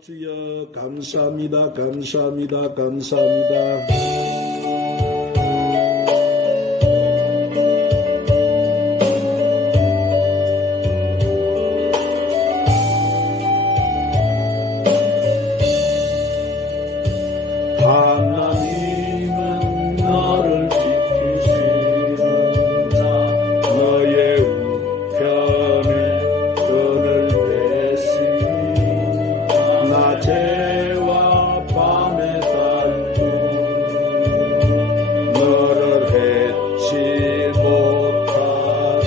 주여 감사합니다. 감사합니다. 감사합니다. 하나님은 나를 지키시는 자, 너의 우편에 끈을 매시니 낮에와 밤에 달도 너를 해치 못하니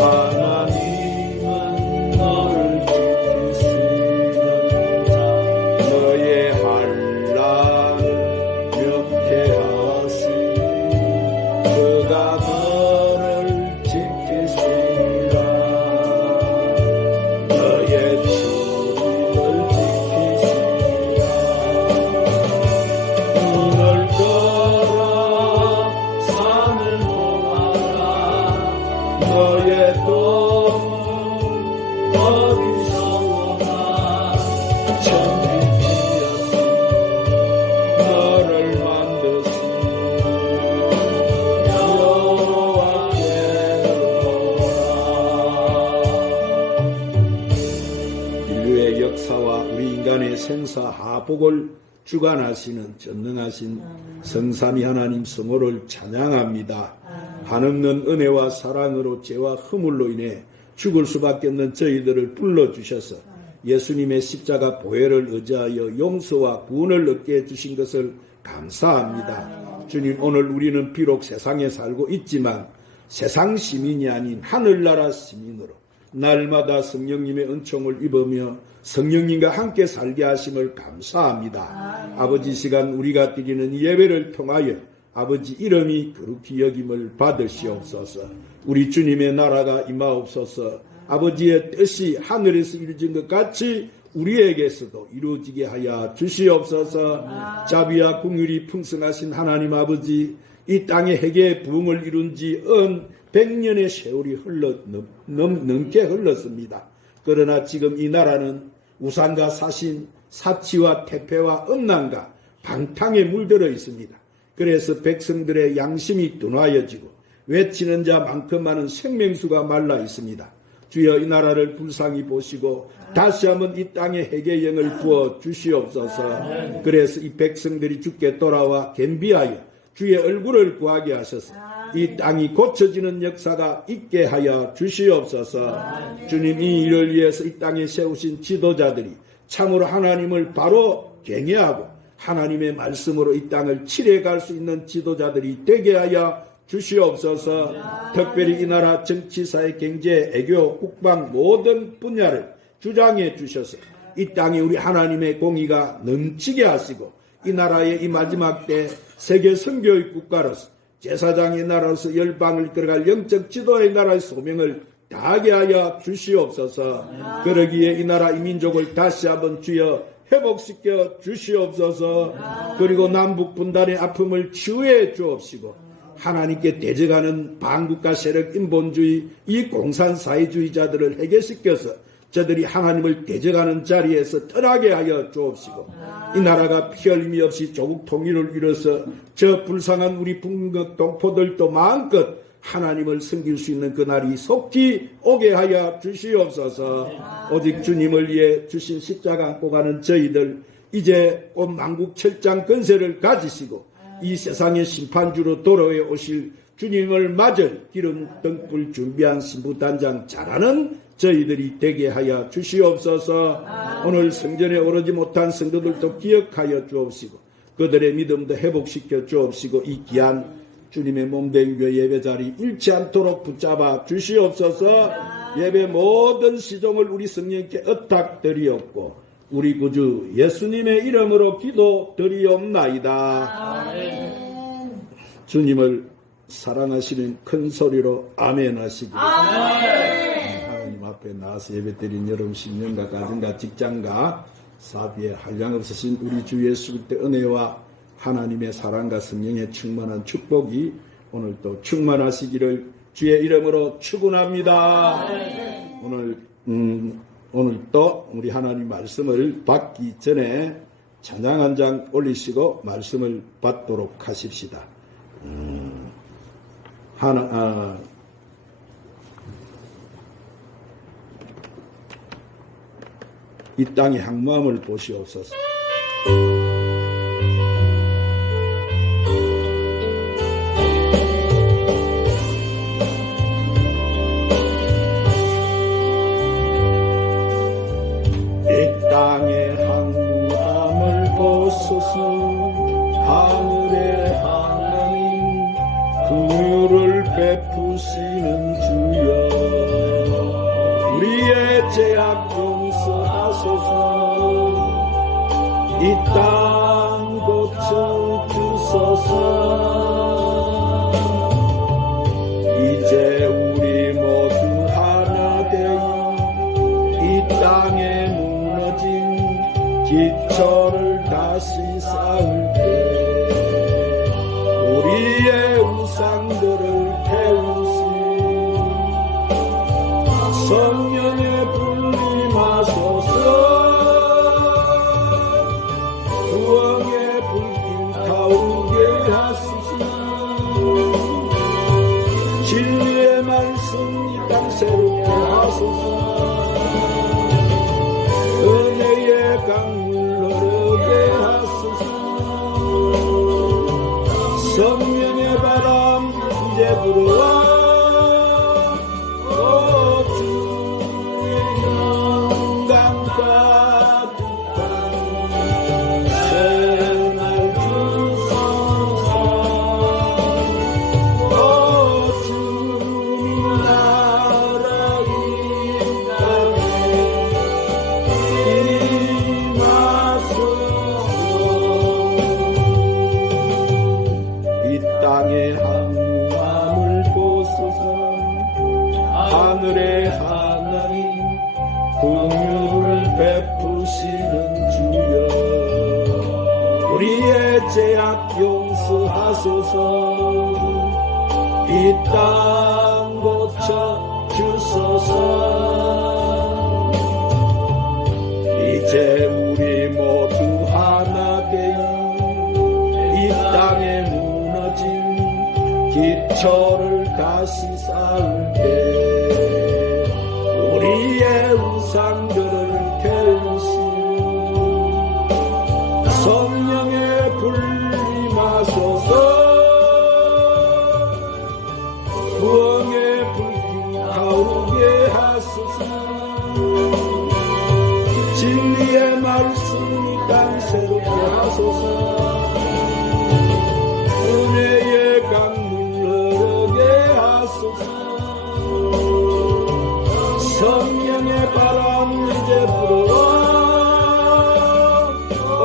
하나님은 너를 지키시는 자, 너의 한란을 명쾌하시니 그가 너를 지키시리라. 너의 주님을 지키시리라. 눈을 떠라 산을 보아라. 너의 똥은 어디서 오나. 천지지었으니 너를 만드시니 여호와께로 보라. 인류의 역사와 우리 인간의 생사하복을 주관하시는 전능하신 성삼위 하나님 성호를 찬양합니다. 한없는 은혜와 사랑으로 죄와 허물로 인해 죽을 수밖에 없는 저희들을 불러주셔서 예수님의 십자가 보혈을 의지하여 용서와 구원을 얻게 해주신 것을 감사합니다. 주님, 오늘 우리는 비록 세상에 살고 있지만 세상 시민이 아닌 하늘나라 시민으로 날마다 성령님의 은총을 입으며 성령님과 함께 살게 하심을 감사합니다. 아버지, 시간 우리가 드리는 예배를 통하여 아버지 이름이 거룩히 여김을 받으시옵소서. 우리 주님의 나라가 임하옵소서. 아버지의 뜻이 하늘에서 이루어진 것 같이 우리에게서도 이루어지게 하여 주시옵소서. 자비와 긍휼이 풍성하신 하나님 아버지, 이 땅의 회개의 부흥을 이룬 지 100년의 세월이 넘게 흘렀습니다. 그러나 지금 이 나라는 우상과 사신, 사치와 태폐와 음란과 방탕에 물들어 있습니다. 그래서 백성들의 양심이 둔화해지고 외치는 자만큼 많은 생명수가 말라 있습니다. 주여, 이 나라를 불쌍히 보시고 다시 한번 이 땅에 회개의 영을 부어 주시옵소서. 그래서 이 백성들이 주께 돌아와 겸비하여 주의 얼굴을 구하게 하셔서 이 땅이 고쳐지는 역사가 있게 하여 주시옵소서. 주님, 이 일을 위해서 이 땅에 세우신 지도자들이 참으로 하나님을 바로 경외하고 하나님의 말씀으로 이 땅을 칠해갈 수 있는 지도자들이 되게 하여 주시옵소서. 특별히 이 나라 정치, 사회, 경제, 애교, 국방 모든 분야를 주장해 주셔서 이 땅에 우리 하나님의 공의가 넘치게 하시고 이 나라의 이 마지막 때 세계 선교의 국가로서 제사장의 나라로서 열방을 이끌어갈 영적 지도의 나라의 소명을 다하게 하여 주시옵소서. 그러기에 이 나라 이 민족을 다시 한번 주여 회복시켜 주시옵소서. 그리고 남북 분단의 아픔을 치유해 주옵시고 하나님께 대적하는 반국가 세력, 인본주의, 이 공산사회주의자들을 해결시켜서 저들이 하나님을 대적하는 자리에서 떠나게 하여 주옵시고 이 나라가 피 흘림이 없이 조국 통일을 이뤄서 저 불쌍한 우리 북녘 동포들도 마음껏 하나님을 섬길 수 있는 그날이 속히 오게 하여 주시옵소서. 오직 주님을 위해 주신 십자가 안고 가는 저희들, 이제 온 만국철장 권세를 가지시고 이 세상의 심판주로 돌아오에 오실 주님을 맞을 기름 등불 준비한 신부단장 잘하는 저희들이 되게 하여 주시옵소서. 오늘 성전에 오르지 못한 성도들도 기억하여 주옵시고 그들의 믿음도 회복시켜 주옵시고 이 귀한 주님의 몸된 교회 예배 자리 잃지 않도록 붙잡아 주시옵소서. 예배 모든 시종을 우리 성령께 의탁드리옵고 우리 구주 예수님의 이름으로 기도드리옵나이다. 아멘. 주님을 사랑하시는 큰 소리로 아멘 하시기 바랍니다. 하나님 앞에 나와서 예배드린 여러분 신령과 가정과 직장과 사비에 한량없으신 우리 주 예수 그리스도의 은혜와 하나님의 사랑과 성령의 충만한 축복이 오늘 또 충만하시기를 주의 이름으로 축원합니다. 오늘 오늘 또 우리 하나님 말씀을 받기 전에 찬양 한 장 올리시고 말씀을 받도록 하십시다. 이 땅의 항마음을 보시옵소서. 이 땅의 항마음을 보소서. 하늘의 하나님 긍휼을 베푸시는 주여, 우리의 죄악 용서하소서. 이 땅 고쳐 주소서. 이제 우리 모두 하나 되어 이 땅에 무너진 기초를 다시 쌓을 때 우리의 우상들을 태우시. 성령의 불이 마소서. 구원의 불길 타오르게 하소서. 진리의 말씀 이 땅 새롭게 하소서. 은혜의 강물 흐르게 하소서. 성령의 바람 이제 불어와. 하늘의 하나님 긍휼을 베푸시는 주여, 우리의 죄악 용서하소서. 이 땅 고쳐 주소서. 이제 우리 모두 하나 되어 이 땅에 무너진 기초를 다시 쌓을 때 우리의 우상들을 태우시오. 성령의 불이 마소서. 구원의 불길 타오르게 하소서. 진리의 말씀 이 땅 새롭게 하소서. 은혜의 강물 흐르게 하소서. 성령의 바람 이제 불어와. 오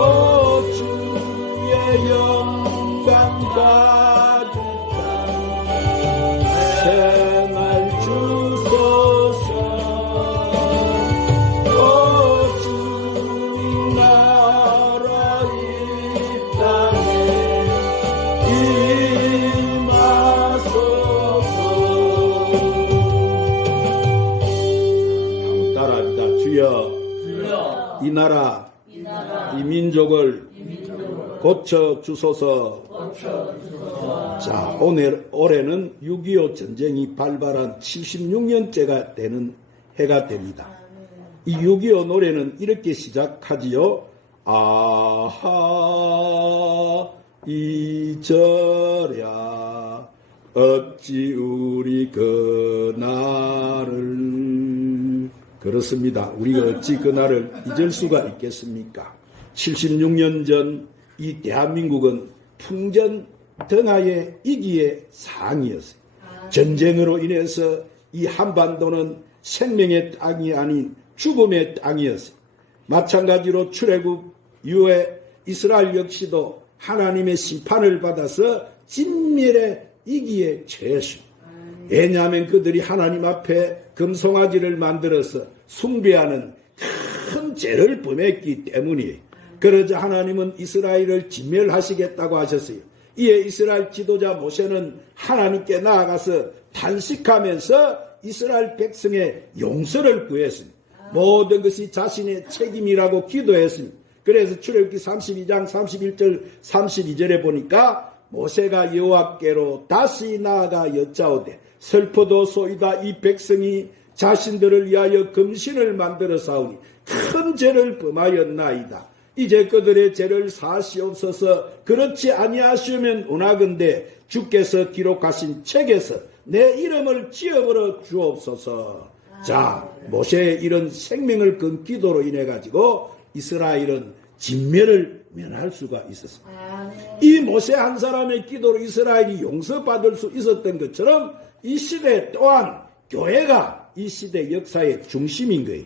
주의 영광 가득한 새날 주소서. 오 주님 나라 이 땅에 임하소서. 주여, 이 나라, 이 민족을 고쳐 주소서. 자, 올해는 6.25 전쟁이 발발한 76년째가 되는 해가 됩니다. 이 6.25 노래는 이렇게 시작하지요. 아하 잊어랴 어찌 우리 그날을. 그렇습니다. 우리가 어찌 그날을 잊을 수가 있겠습니까? 76년 전 이 대한민국은 풍전 등하의 이기의 상이었어요. 전쟁으로 인해서 이 한반도는 생명의 땅이 아닌 죽음의 땅이었어요. 마찬가지로 출애굽 이후에 이스라엘 역시도 하나님의 심판을 받아서 진멸의 이기에 처했습니다. 왜냐하면 그들이 하나님 앞에 금송아지를 만들어서 숭배하는 큰 죄를 범했기 때문이에요. 그러자 하나님은 이스라엘을 진멸하시겠다고 하셨어요. 이에 이스라엘 지도자 모세는 하나님께 나아가서 탄식하면서 이스라엘 백성의 용서를 구했습니다. 모든 것이 자신의 책임이라고 기도했습니다. 그래서 출애굽기 32장 31절 32절에 보니까 모세가 여호와께로 다시 나아가 여짜오되 슬퍼도소이다. 이 백성이 자신들을 위하여 금신을 만들어 싸우니 큰 죄를 범하였나이다. 이제 그들의 죄를 사시옵소서. 그렇지 아니하시면 원하건대 주께서 기록하신 책에서 내 이름을 지어버려 주옵소서. 자, 모세의 이런 생명을 건 기도로 인해 가지고 이스라엘은 진멸을 면할 수가 있었습니다. 이 모세 한 사람의 기도로 이스라엘이 용서받을 수 있었던 것처럼 이 시대 또한 교회가 이 시대 역사의 중심인 거예요.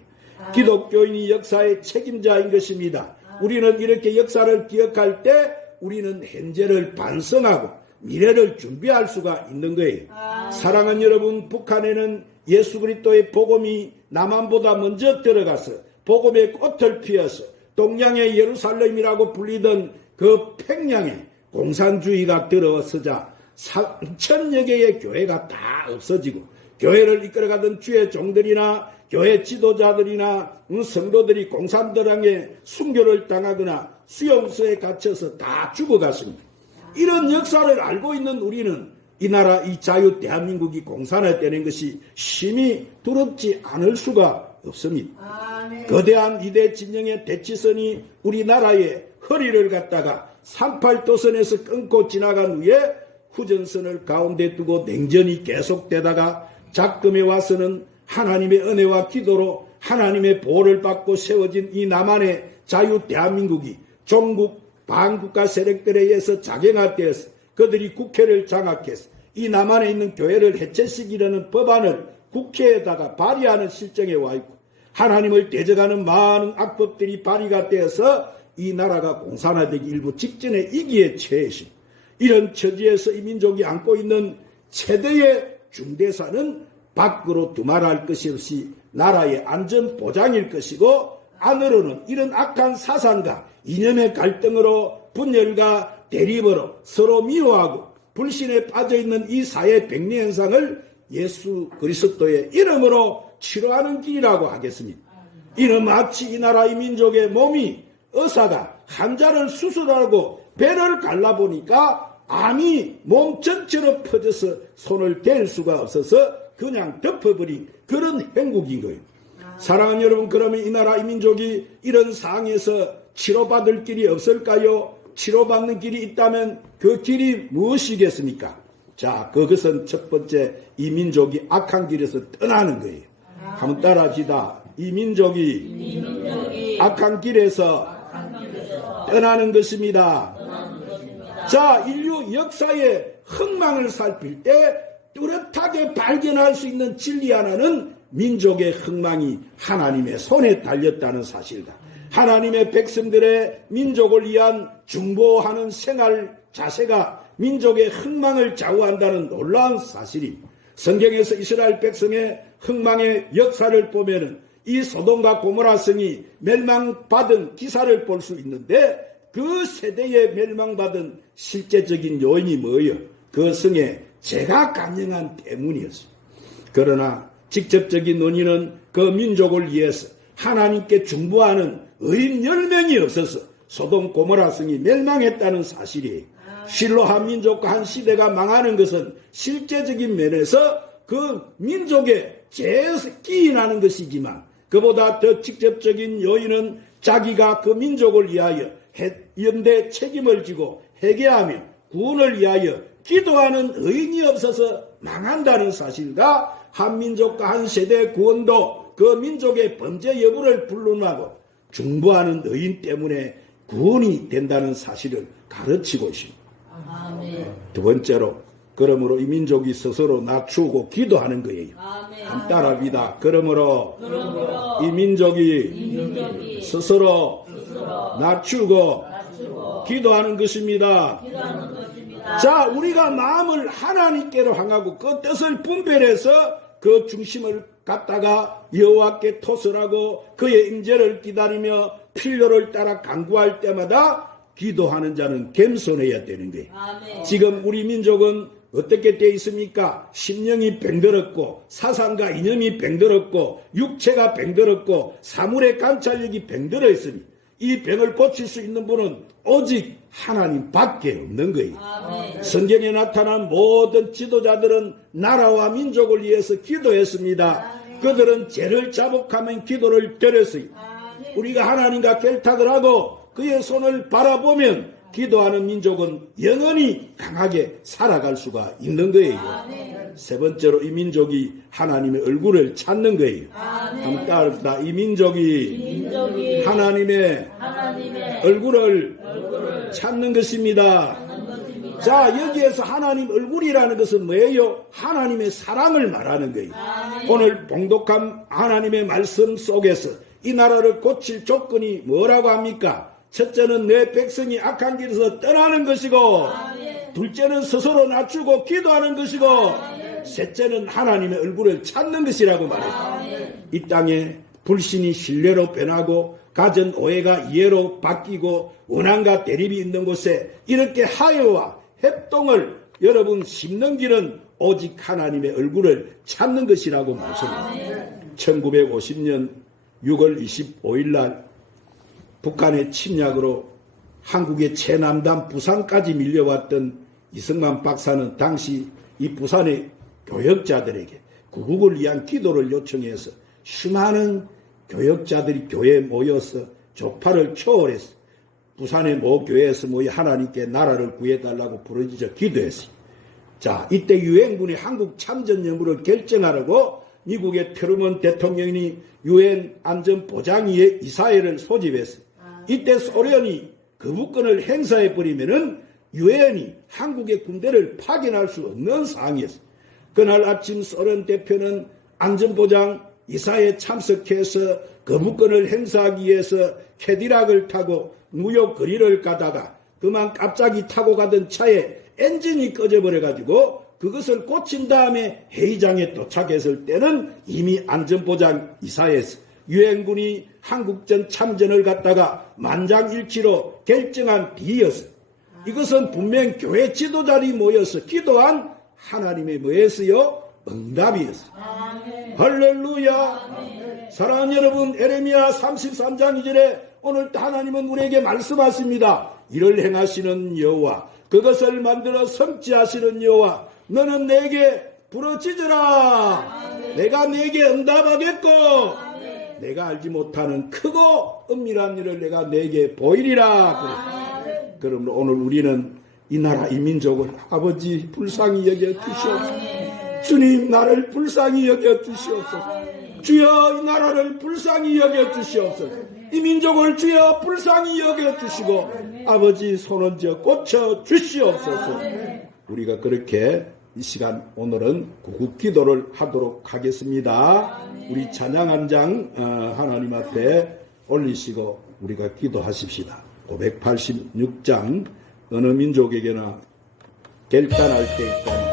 기독교인이 역사의 책임자인 것입니다. 우리는 이렇게 역사를 기억할 때 우리는 현재를 반성하고 미래를 준비할 수가 있는 거예요. 사랑하는 여러분, 북한에는 예수 그리스도의 복음이 남한보다 먼저 들어가서 복음의 꽃을 피워서 동양의 예루살렘이라고 불리던 그 평양에 공산주의가 들어서자 3,000여 개의 교회가 다 없어지고 교회를 이끌어가던 주의 종들이나 교회 지도자들이나 성도들이 공산당의 순교를 당하거나 수용소에 갇혀서 다 죽어갔습니다. 이런 역사를 알고 있는 우리는 이 나라 이 자유 대한민국이 공산화되는 것이 심히 두렵지 않을 수가 없습니다. 거대한 이대 진영의 대치선이 우리나라의 허리를 갖다가 38도선에서 끊고 지나간 후에 후전선을 가운데 두고 냉전이 계속되다가 작금에 와서는 하나님의 은혜와 기도로 하나님의 보호를 받고 세워진 이 남한의 자유 대한민국이 종국 반국가 세력들에 의해서 자경화되어서 그들이 국회를 장악해서 이 남한에 있는 교회를 해체시키려는 법안을 국회에다가 발의하는 실정에 와 있고 하나님을 대적하는 많은 악법들이 발의가 되어서 이 나라가 공산화되기 일부 직전에 이기에 처해있습니다. 이런 처지에서 이 민족이 안고 있는 최대의 중대사는 밖으로 두말할 것이 없이 나라의 안전 보장일 것이고 안으로는 이런 악한 사상과 이념의 갈등으로 분열과 대립으로 서로 미워하고 불신에 빠져있는 이 사회 백리 현상을 예수 그리스도의 이름으로 치료하는 길이라고 하겠습니다. 이는 마치 이 나라 이 민족의 몸이 의사가 환자를 수술하고 배를 갈라보니까 암이 몸 전체로 퍼져서 손을 댈 수가 없어서 그냥 덮어버린 그런 행국인 거예요. 사랑하는 여러분, 그러면 이 나라 이 민족이 이런 상황에서 치료받을 길이 없을까요? 치료받는 길이 있다면 그 길이 무엇이겠습니까? 자, 그것은 첫 번째 이 민족이 악한 길에서 떠나는 거예요. 한번 따라합시다. 이 민족이 악한 길에서 떠나는 것입니다. 자, 인류 역사의 흥망을 살필 때 뚜렷하게 발견할 수 있는 진리 하나는 민족의 흥망이 하나님의 손에 달렸다는 사실이다. 하나님의 백성들의 민족을 위한 중보하는 생활 자세가 민족의 흥망을 좌우한다는 놀라운 사실이 성경에서 이스라엘 백성의 흥망의 역사를 보면은 이 소돔과 고모라 성이 멸망받은 기사를 볼 수 있는데 그 세대에 멸망받은 실제적인 요인이 뭐예요? 그 성에 죄가 간영한 때문이었어요. 그러나 직접적인 논의는 그 민족을 위해서 하나님께 중보하는 의인 10명이 없어서 소돔 고모라 성이 멸망했다는 사실이에요. 실로 한 민족과 한 시대가 망하는 것은 실제적인 면에서 그 민족의 죄에서 기인하는 것이지만 그보다 더 직접적인 요인은 자기가 그 민족을 위하여 연대 책임을 지고 회개하며 구원을 위하여 기도하는 의인이 없어서 망한다는 사실과 한 민족과 한 세대의 구원도 그 민족의 범죄 여부를 불문하고 중보하는 의인 때문에 구원이 된다는 사실을 가르치고 있습니다. 두 번째로 그러므로 이 민족이 스스로 낮추고 기도하는 거예요. 한 따라합니다. 그러므로 이 민족이 스스로 낮추고 기도하는 것입니다. 자, 우리가 마음을 하나님께로 향하고 그 뜻을 분별해서 그 중심을 갖다가 여호와께 토설하고 그의 임재를 기다리며 필요를 따라 간구할 때마다 기도하는 자는 겸손해야 되는 거예요. 지금 우리 민족은 어떻게 되어 있습니까? 심령이 병들었고 사상과 이념이 병들었고 육체가 병들었고 사물의 관찰력이 병들어 있으니 이 병을 고칠 수 있는 분은 오직 하나님밖에 없는 거예요. 성경에 나타난 모든 지도자들은 나라와 민족을 위해서 기도했습니다. 그들은 죄를 자복하면 기도를 드렸어요. 우리가 하나님과 결탁을 하고 그의 손을 바라보면 기도하는 민족은 영원히 강하게 살아갈 수가 있는 거예요. 세 번째로 이 민족이 하나님의 얼굴을 찾는 거예요. 한번 따릅시다. 이 민족이 하나님의 얼굴을 찾는 것입니다. 자, 여기에서 하나님 얼굴이라는 것은 뭐예요? 하나님의 사랑을 말하는 거예요. 오늘 봉독한 하나님의 말씀 속에서 이 나라를 고칠 조건이 뭐라고 합니까? 첫째는 내 백성이 악한 길에서 떠나는 것이고, 둘째는 스스로 낮추고 기도하는 것이고, 셋째는 하나님의 얼굴을 찾는 것이라고 말해요. 이 땅에 불신이 신뢰로 변하고 가진 오해가 이해로 바뀌고 원한과 대립이 있는 곳에 이렇게 화해와 협동을 여러분 심는 길은 오직 하나님의 얼굴을 찾는 것이라고 말씀합니다. 1950년 6월 25일 날 북한의 침략으로 한국의 최남단 부산까지 밀려왔던 이승만 박사는 당시 이 부산의 교역자들에게 구국을 위한 기도를 요청해서 수많은 교역자들이 교회에 모여서 조파를 초월해서 부산의 모 교회에서 모여 하나님께 나라를 구해달라고 부르짖어 기도했어요. 자, 이때 유엔군이 한국 참전 여부를 결정하려고 미국의 트루먼 대통령이 유엔 안전보장위의 이사회를 소집했어요. 이때 소련이 거부권을 행사해버리면은 유엔이 한국의 군대를 파견할 수 없는 상황이었어요. 그날 아침 소련 대표는 안전보장 이사회에 참석해서 거부권을 행사하기 위해서 캐디락을 타고 무역 거리를 가다가 그만 갑자기 타고 가던 차에 엔진이 꺼져버려가지고 그것을 고친 다음에 회의장에 도착했을 때는 이미 안전보장 이사회에서 유엔군이 한국전 참전을 갖다가 만장일치로 결정한 뒤였어요. 이것은 분명 교회 지도자들이 모여서 기도한 하나님의 뭐였어요? 응답이었어요. 할렐루야. 사랑하는 여러분, 에레미야 33장 2절에 오늘 하나님은 우리에게 말씀하십니다. 이를 행하시는 여호와, 그것을 만들어 성취하시는 여호와, 너는 내게 부르짖으라. 내가 내게 응답하겠고 내가 알지 못하는 크고 은밀한 일을 내가 내게 보이리라. 그러므로 오늘 우리는 이 나라 이 민족을 아버지 불쌍히 여겨 주시옵소서. 주님, 나를 불쌍히 여겨 주시옵소서. 주여, 이 나라를 불쌍히 여겨 주시옵소서. 이 민족을 주여 불쌍히 여겨 주시고 아버지 손은 저 고쳐 주시옵소서. 우리가 그렇게 이 시간 오늘은 구국 기도를 하도록 하겠습니다. 우리 찬양 한 장 하나님 앞에 올리시고 우리가 기도하십시다. 586장 어느 민족에게나 결단할 때 있다.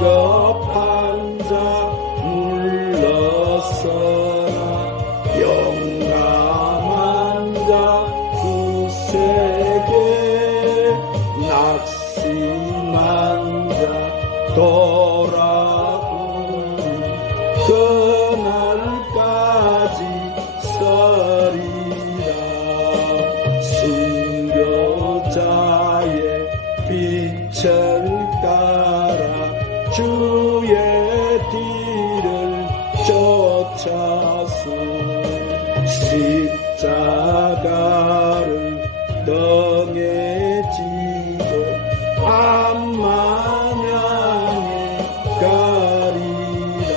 비겁한 자 물러서 낙심한 자 돌아오는 그날까지 서리라. 순교자의 빛을 따라 주의 뒤를 쫓아서 십자가를 등에 지고 암만양에 가리라.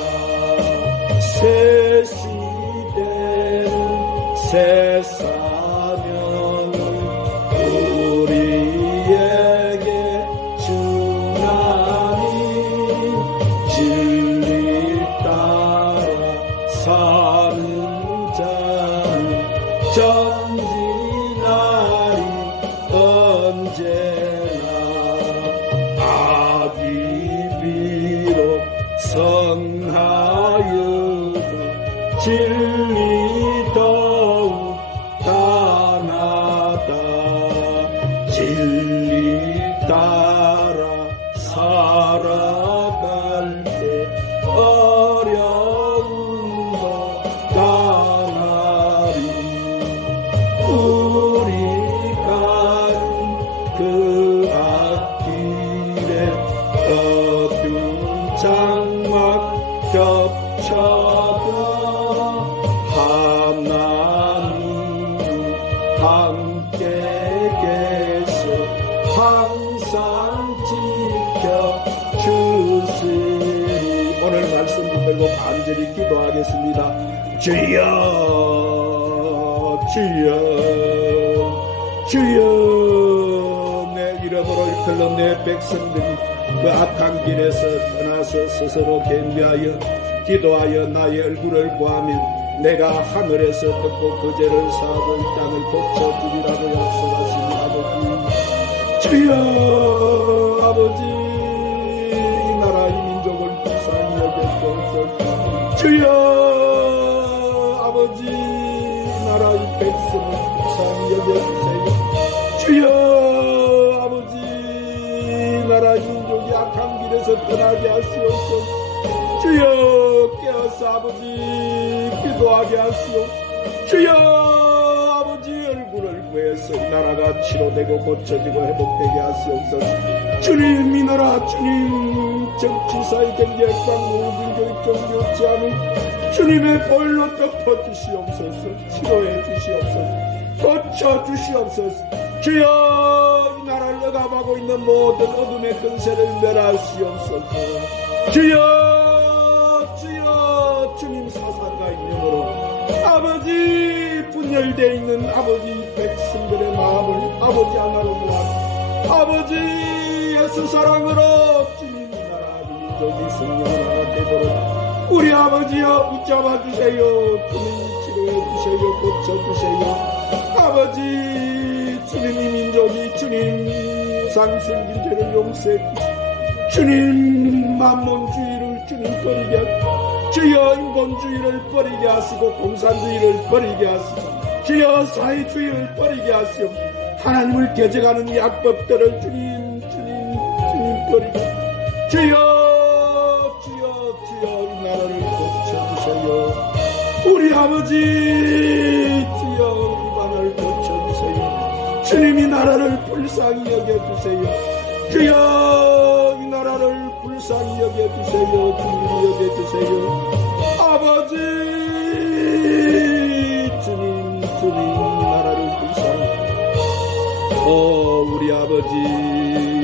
새 시대는 새 사명을 우리에게 주나니 진리를 따라 사는 자는 전진하리 언제나. 악이 비록 성하여도 진리 더욱 단하다. 진리 따라 살아갈 때 어려움도 당하리. 우리가 그 앞길에 어두운 장막 겹쳐도 하나님 함께 계셔 항상 지켜주시리. 오늘 말씀 붙들고 간절히 기도하겠습니다. 주여 주여 주여, 내 이름으로 이끌러 내 백성들이 그 악한 길에서 떠나서 스스로 겸비하여 기도하여 나의 얼굴을 구하면 내가 하늘에서 듣고 그 죄를 사하고 이 땅을 고쳐주리라고 약속하신 아버지. 주여 아버지, 이 나라 이 민족을 불쌍히 여겨주옵소서. 주여 아버지, 이 나라 이 백성을 불쌍히 여겨주세요. 주여 아버지, 이 나라 이 민족이 악한 길에서 떠나게 하시옵소서. 주여 깨어서 아버지 기도하게 하시옵소서. 주여 아버지 얼굴을 구해서 이 나라가 치료되고 고쳐지고 회복되게 하시옵소서. 주님, 이 나라 주님 정치사회 경제학상 모든교육 정교치 않은 주님의 보혈로 덮어주시옵소서. 치료해 주시옵소서. 고쳐주시옵소서. 주여 이 나라를 억압하고 있는 모든 어둠의 근세를 멸하시옵소서. 주여 주여, 주님 사상과 인명으로 아버지 분열되어 있는 아버지 백성들의 마음을 아버지 하나로 모아 아버지 예수 사랑으로 주님 이 나라 민족이 성령 하나 되도록 우리 아버지여 붙잡아 주세요. 주님 치료해 주세요. 고쳐 주세요. 아버지 주님 이 민족이 주님 상승긴 죄를 용서해 주시고 주님 만몬주의를 주님 버리게 하시고 주여 인본주의를 버리게 하시고 공산주의를 버리게 하시고 주여 사회주의를 버리게 하시고 하나님을 개정하는 약법들을 주님 버리게 주여 이 나라를 고쳐주세요. 우리 아버지 주여 이 나라를 고쳐주세요. 주님 이 나라를 불쌍히 여겨주세요. 주여 이 나라를 불쌍히 여겨주세요. 주님 여겨주세요. 아버지 주님 이 나라를 불쌍히 우리 아버지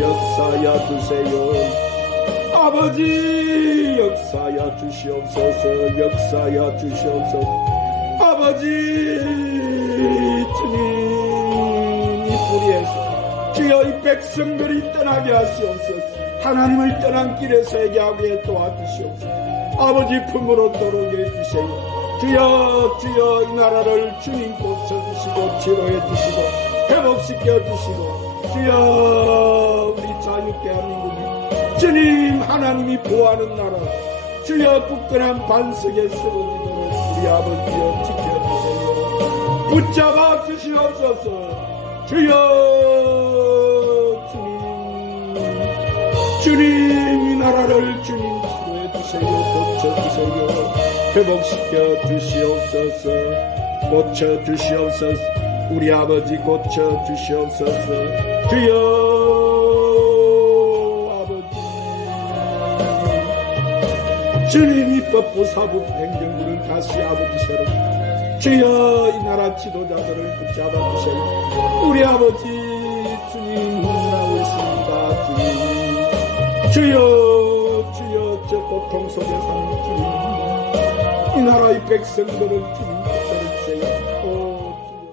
역사하여 주세요. 아버지 역사하여 주시옵소서. 역사하여 주시옵소서. 아버지 주님 이 뿌리에서 주여 이 백성들이 떠나게 하시옵소서. 하나님을 떠난 길에 서게 하게 도와주시옵소서. 아버지 품으로 돌아오게 해주세요. 주여 이 나라를 주님 고쳐주시고 치료해 주시고 회복시켜 주시고 주여 우리 자유 대한민국이 주님 하나님이 보호하는 나라 주여 굳건한 반석에 쓰러지도록 우리 아버지여 지켜주세요. 붙잡아 주시옵소서. 주여 주님 주님, 이 나라를 주님 치료해 주세요. 고쳐 주세요. 회복시켜 주시옵소서. 고쳐 주시옵소서. 우리 아버지 고쳐 주시옵소서. 주여 아버지, 주님 입법부 사법 행정부를 다시 아버지처럼 주여 이 나라 지도자들을 붙잡아 주세요. 우리 아버지 주님 훈련하고 있습니다. 주님, 주여 저 고통 속에 사는 주님, 이 나라의 백성들을 주님